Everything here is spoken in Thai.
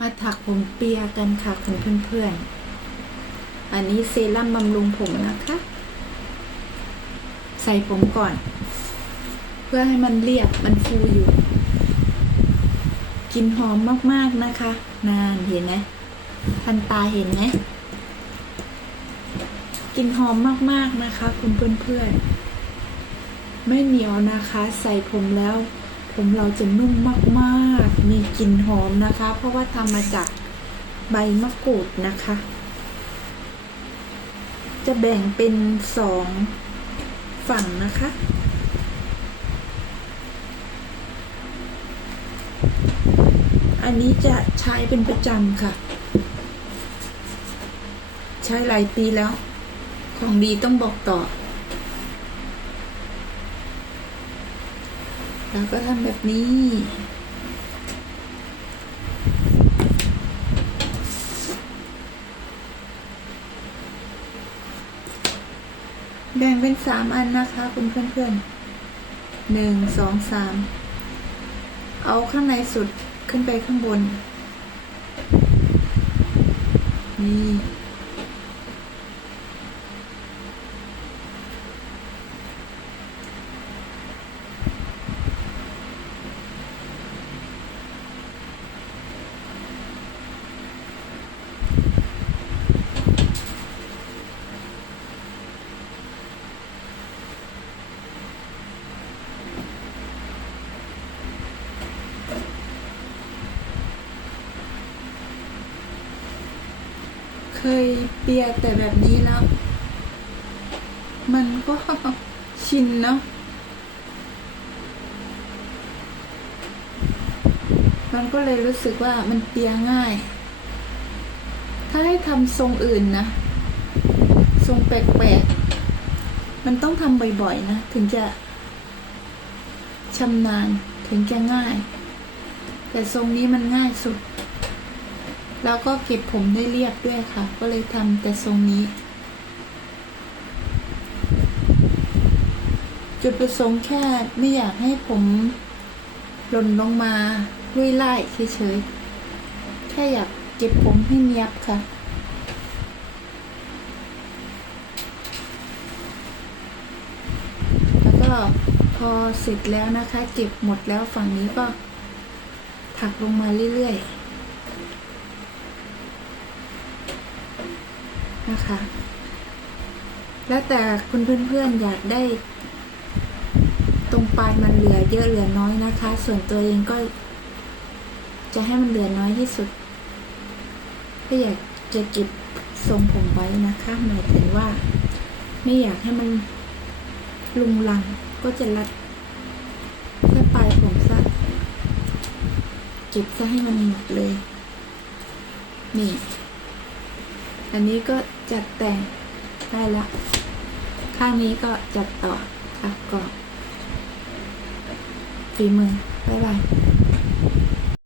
มาถักผมเปียกันค่ะคุณเพื่อนๆ อันนี้เซรั่มบำรุงผมนะคะ ใส่ผมก่อน เพื่อให้มันเรียบมันฟูอยู่กลินหอมมากๆนะคะ นานเห็นไหมทันตาเห็นไหมกลินหอมมากๆนะคะ คุณเพื่อนๆ ไม่เหนียวนะคะ ใส่ผมแล้ว ผมเราจะนุ่มมากๆ มีกลิ่นหอมนะคะ เพราะว่าทำมาจากใบมะกรูดนะคะ จะแบ่งเป็นสองฝั่งนะคะ อันนี้จะใช้เป็นประจำค่ะ ใช้หลายปีแล้ว ของดีต้องบอกต่อ แล้วก็ทำแบบนี้ แบ่งเป็นสามอันนะคะ คุณเพื่อนๆหนึ่งสองสามเอาข้างในสุดขึ้นไปข้างบน นี่ ยเปียแต่แบบนี้แล้ว มันก็ชินเนาะมันก็เลยรู้สึกว่ามันเปียง่าย ถ้าให้ทำทรงอื่นนะ ทรงแปลกๆ มันต้องทำบ่อยๆ นะ ถึงจะชำนาญถึงจะง่าย แต่ทรงนี้มันง่ายสุด แล้วก็เก็บผมได้เรียบด้วยค่ะ ก็เลยทำแต่ทรงนี้ จุดประสงค์แค่ไม่อยากให้ผมหล่นลงมาลุยไล่เฉยๆ แค่อยากเก็บผมให้เนียบค่ะแล้วก็พอเสร็จแล้วนะคะเก็บหมดแล้วฝั่งนี้ก็ถักลงมาเรื่อยๆ นะคะ แล้วแต่คุณเพื่อนๆอยากได้ ตรงปลายมันเหลือเยอะเหลือน้อยนะคะ ส่วนตัวเองก็ จะให้มันเหลือน้อยที่สุดก็อยากจะเก็บทรงผมไว้นะคะหมายถึงว่า ไม่อยากให้มันลุงลังก็จะรัดแค่ปลายผมซะเก็บซะให้มันหมดเลย นี่ อันนี้ก็จัดแต่งได้ละ ข้างนี้ก็จัดต่อค่ะก่อบฝีมือบ๊ายบาย